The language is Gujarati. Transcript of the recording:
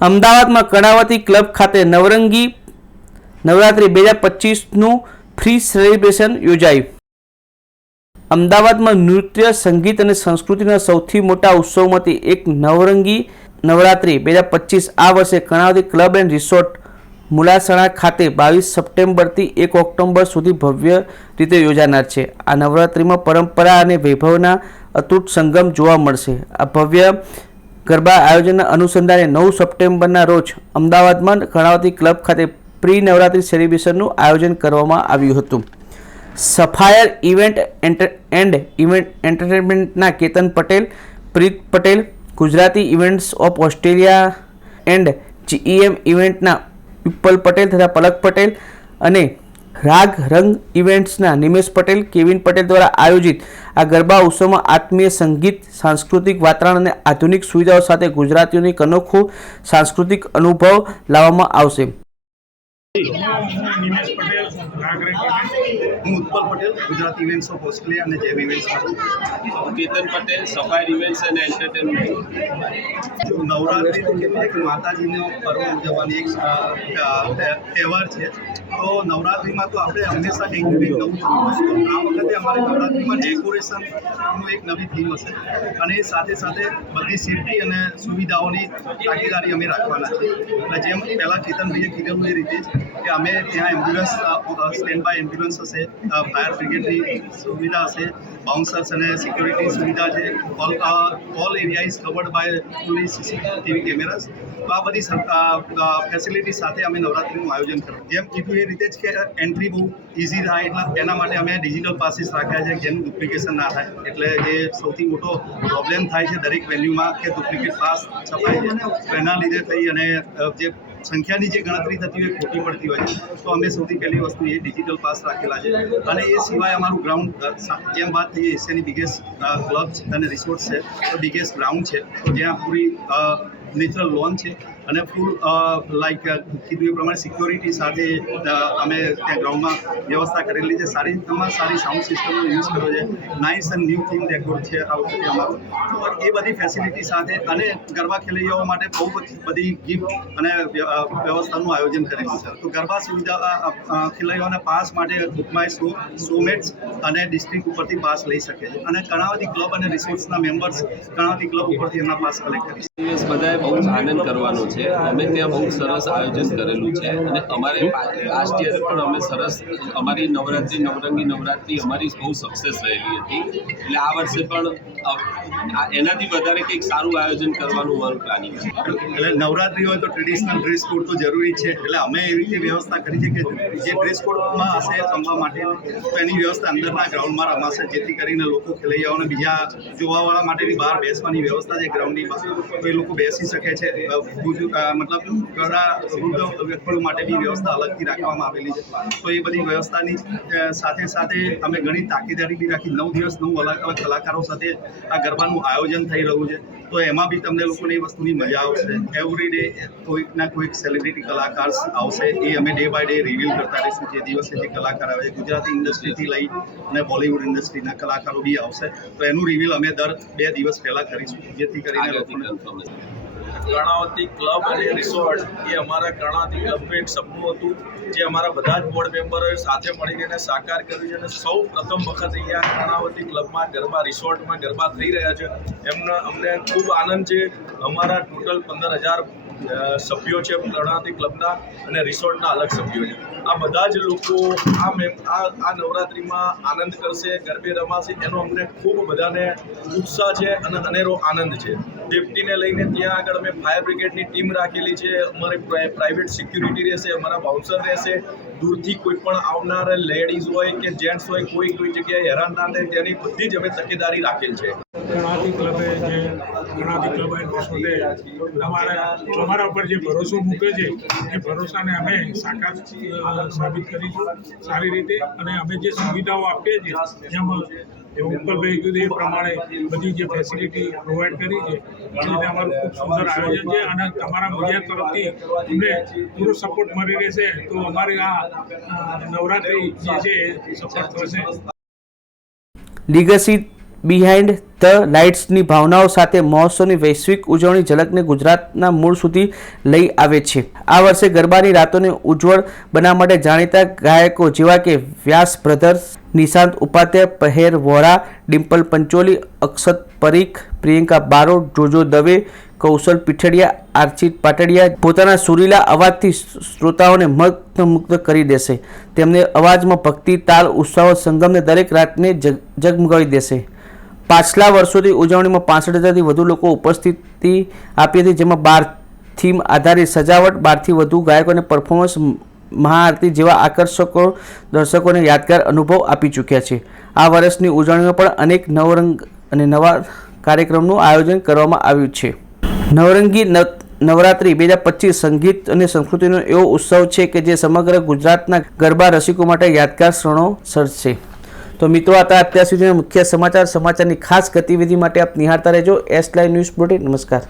અમદાવાદમાં કર્ણાવતી ક્લબ ખાતે નવરંગી નવરાત્રિ બે હજાર પચીસનું ફ્રી સેલિબ્રેશન યોજાયું. અમદાવાદમાં નૃત્ય, સંગીત અને સંસ્કૃતિના સૌથી મોટા ઉત્સવમાંથી એક નવરંગી નવરાત્રિ બે હજાર પચીસ આ વર્ષે Karnavati club and resort Mulasana ખાતે બાવીસ સપ્ટેમ્બરથી એક ઓક્ટોબર સુધી ભવ્ય રીતે યોજાનાર છે. આ નવરાત્રિમાં પરંપરા અને વૈભવના અતૂટ સંગમ જોવા મળશે. આ ભવ્ય ગરબા આયોજનના અનુસંધાને નવ સપ્ટેમ્બરના રોજ અમદાવાદમાં કર્ણાવતી ક્લબ ખાતે પ્રી નવરાત્રિ સેલિબ્રેશનનું આયોજન કરવામાં આવ્યું હતું. Sapphire event enter, and event એન્ટરટેનમેન્ટના Ketan Patel, Preet Patel, Gujarati events of Australia and GEM ઇવેન્ટના Vipal Patel તથા પલક પટેલ અને રાગ રંગ ઇવેન્ટ્સના નિમેશ પટેલ, કેવિન પટેલ દ્વારા આયોજિત આ ગરબા ઉત્સવમાં આત્મીય સંગીત, સાંસ્કૃતિક વાતાવરણ અને આધુનિક સુવિધાઓ સાથે ગુજરાતીઓની અનોખો સાંસ્કૃતિક અનુભવ લાવવામાં આવશે. હું નિમેશ પટેલ હું Utpal Patel Gujarat events of Australia અને જેમ ઇવેન્ટ્સમાં કેતન પટેલ સફાઈ ઇવેન્ટ્સ અને એન્ટરટેનમેન્ટ નવરાત્રિ તો માતાજીનો પર્વ ઉજવવાની એક તહેવાર છે. તો નવરાત્રિમાં તો આપણે હંમેશા કંઈક નવી નવું આ વખતે અમારે નવરાત્રિમાં ડેકોરેશનનું એક નવી થીમ હશે. અને સાથે સાથે બધી સેફટી અને સુવિધાઓની ભાગીદારી અમે રાખવાના છે અને જેમ પહેલાં કેતનભાઈએ કીધેલું એ રીતે જ કે અમે ત્યાં એમ્બ્યુલન્સ સ્ટેન્ડ બાય એમ્બ્યુલન્સ હશે ફાયર બ્રિગેડની સુવિધા હશે બાઉન્સર્સ અને સિક્યુરિટી સુવિધા છે. All all area is covered by fully CCTV cameras આ બધી ફેસિલિટી સાથે અમે નવરાત્રિનું આયોજન કર્યું. જેમ કીધું એ રીતે જ કે એન્ટ્રી બહુ ઇઝી થાય, એટલે એના માટે અમે ડિજિટલ પાસીસ રાખ્યા છે, જેનું ડુપ્લિકેશન ના થાય. એટલે જે સૌથી મોટો પ્રોબ્લેમ થાય છે દરેક વેન્યુમાં કે ડુપ્લિકેટ પાસ છપાય છે. એના લીધે થઈ અને જે સંખ્યાની જે ગણતરી થતી હોય ખોટી પડતી હોય તો અમે સૌથી પહેલી વસ્તુ એ ડિજિટલ પાસ રાખેલા છે. અને એ સિવાય અમારું ગ્રાઉન્ડ જેમ વાત થઈ એશિયાની બિગેસ્ટ ક્લબ અને રિસોર્ટ છે, તો બિગેસ્ટ ગ્રાઉન્ડ છે. તો જ્યાં પૂરી નેચરલ લોન છે. અને ફૂલ લાઈક કીધું એ પ્રમાણે સિક્યોરિટી સાથે અમે ત્યાં ગ્રાઉન્ડમાં વ્યવસ્થા કરેલી છે. સારી તમામ સારી સાઉન્ડ સિસ્ટમનો યુઝ કર્યો છે. Nice and new theme decor છે આ વખતે અમારું. તો એ બધી ફેસિલિટી સાથે અને ગરબા ખેલૈયાઓ માટે બહુ બધી ગિફ્ટ અને વ્યવસ્થાનું આયોજન કરેલું છે. તો ગરબા સુવિધા અ, પાસ માટે બુકમાય શો શોમેટ્સ અને ડિસ્ટ્રિક્ટ ઉપરથી પાસ લઈ શકે છે. અને કર્ણાવતી ક્લબ અને રિસોર્ટ્સના મેમ્બર્સ કર્ણાવતી ક્લબ ઉપરથી એમના પાસ કલેક્ટ કરી બધાએ બહુ આનંદ કરવાનો છે. અમે ત્યાં બહુ સરસ આયોજન કરેલું છે. અને અમારે લાસ્ટ યર પણ અમે સરસ અમારી નવરાત્રિ, નવરંગી નવરાત્રિ અમારી બહુ સક્સેસ રહેલી હતી. એટલે આ વર્ષે પણ એનાથી વધારે કંઈક સારું આયોજન કરવાનું અમારું પ્લાનિંગ છે. એટલે નવરાત્રિ હોય તો ટ્રેડિશનલ ડ્રેસ કોડ તો જરૂરી છે. એટલે અમે એવી રીતે વ્યવસ્થા કરી છે કે જે ડ્રેસ કોડમાં હશે રમવા માટે, તો એની વ્યવસ્થા અંદરના ગ્રાઉન્ડમાં રમાશે, જેથી કરીને લોકો ખેલૈયાઓને બીજા જોવાવાળા માટેની બહાર બેસવાની વ્યવસ્થા છે ગ્રાઉન્ડની બહાર તો એ લોકો બેસી શકે છે. મતલબ ઘણા વૃદ્ધ વ્યક્તિઓ માટેની વ્યવસ્થા અલગથી રાખવામાં આવેલી છે. તો એ બધી વ્યવસ્થાની સાથે સાથે અમે ઘણી તાકીદારી બી રાખી. નવ દિવસ નવ અલગ અલગ કલાકારો સાથે આ ગરબાનું આયોજન થઈ રહ્યું છે. તો એમાં બી તમને લોકોને એ વસ્તુની મજા આવશે. એવરી ડે કોઈકના કોઈક સેલિબ્રિટી કલાકાર આવશે. એ અમે ડે બાય ડે રિવીલ કરતા રહીશું જે દિવસે જે કલાકાર આવે. છે ગુજરાતી ઇન્ડસ્ટ્રીથી લઈ અને બોલિવૂડ ઇન્ડસ્ટ્રીના કલાકારો બી આવશે. તો એનું રિવીલ અમે દર બે દિવસ પહેલાં કરીશું. જેથી કરીને લોકોને કર્ણાવતી ક્લબ અને રિસોર્ટ એ અમારા કર્ણાવતી ક્લબનું એક સપનું હતું. જે અમારા બધા જ બોર્ડ મેમ્બરોએ સાથે મળીને એને સાકાર કર્યું છે અને સૌ પ્રથમ વખત અહીંયા કર્ણાવતી ક્લબમાં ગરબા, રિસોર્ટમાં ગરબા થઈ રહ્યા છે. એમનો અમને ખૂબ આનંદ છે. અમારા ટોટલ પંદર હજાર સભ્યો છે કર્ણાવતી ક્લબના અને રિસોર્ટના અલગ સભ્યો છે. આ બધા જ લોકો આ મેમ, આ આ નવરાત્રિમાં આનંદ કરશે, ગરબે રમાશે. એનો અમને ખૂબ બધાને ઉત્સાહ છે અને અનેરો આનંદ છે. સેફટીને લઈને ત્યાં આગળ અમે ફાયર બ્રિગેડની ટીમ રાખેલી છે. અમારે પ્રાઇવેટ સિક્યુરિટી રહેશે, અમારા બાઉન્સર રહેશે. દૂરથી કોઈ પણ આવનાર લેડીઝ હોય કે જેન્ટ્સ હોય, કોઈ કોઈ જગ્યાએ હેરાન ના થાય, તેની બધી જ અમે તકેદારી રાખેલ છે. ગણાતી ક્લબે જે ગણાતી ક્લબ રિસોર્ટે અમારા અમારા ઉપર જે ભરોસો મૂકે છે, એ ભરોસાને અમે સાકાર સાબિત કરીશું. સારી રીતે અને અમે જે સુવિધાઓ આપીએ છીએ, જેમાં જે ઉપરભાઈ કીધું એ પ્રમાણે બધી જે ફેસિલિટી પ્રોવાઈડ કરી છે, એ અમારું ખૂબ સુંદર આયોજન છે અને તમારા મીડિયા તરફથી અમને પૂરો સપોર્ટ મળી રહેશે. તો અમારી આ નવરાત્રી જે છે સફળ થશે. લીગસી બિહાઇન્ડ ધ લાઇટ્સની ભાવનાઓ સાથે મહોત્સવની વૈશ્વિક ઉજવણી ઝલકને ગુજરાતના મૂળ સુધી લઈ આવે છે. આ વર્ષે ગરબાની રાતોને ઉજ્જવળ બનાવવા માટે જાણીતા ગાયકો જેવા કે વ્યાસ બ્રધર્સ નિશાંત ઉપાધ્યાય, પહેર, વોરા, ડિમ્પલ પંચોલી, અક્ષત પરીખ, પ્રિયંકા બારોટ, જોજો દવે, કૌશલ પીઠડિયા, આર્ચિત પાટડિયા પોતાના સુરીલા અવાજથી શ્રોતાઓને મગ્નમુગ્ધ કરી દેશે. તેમને અવાજમાં ભક્તિ, તાલ, ઉત્સાહ, સંગમને દરેક રાતને જગ જગમગાવી દેશે. પાછલા વર્ષોથી ઉજવણીમાં પાસઠ હજારથી વધુ લોકો ઉપસ્થિતિ આપી હતી, જેમાં બાર થીમ આધારિત સજાવટ, બારથી વધુ ગાયકોને પરફોર્મન્સ મહાઆરતી જેવા આકર્ષકો, દર્શકોને યાદગાર અનુભવ આપી ચૂક્યા છે. આ વર્ષની ઉજવણીમાં પણ અનેક નવરંગ અને નવા કાર્યક્રમનું આયોજન કરવામાં આવ્યું છે. નવરંગી નવ નવરાત્રિ બે હજાર પચીસ સંગીત અને સંસ્કૃતિનો એવો ઉત્સવ છે કે જે સમગ્ર ગુજરાતના ગરબા રસિકો માટે યાદગાર ક્ષણો સર્જશે. તો મિત્રો, આ અત્યાર સુધીના મુખ્ય સમાચાર, સમાચારની ખાસ ગતિવિધિ માટે આપ નિહાળતા રહેજો. એસ લાઈવ ન્યૂઝ બુલેટિન નમસ્કાર.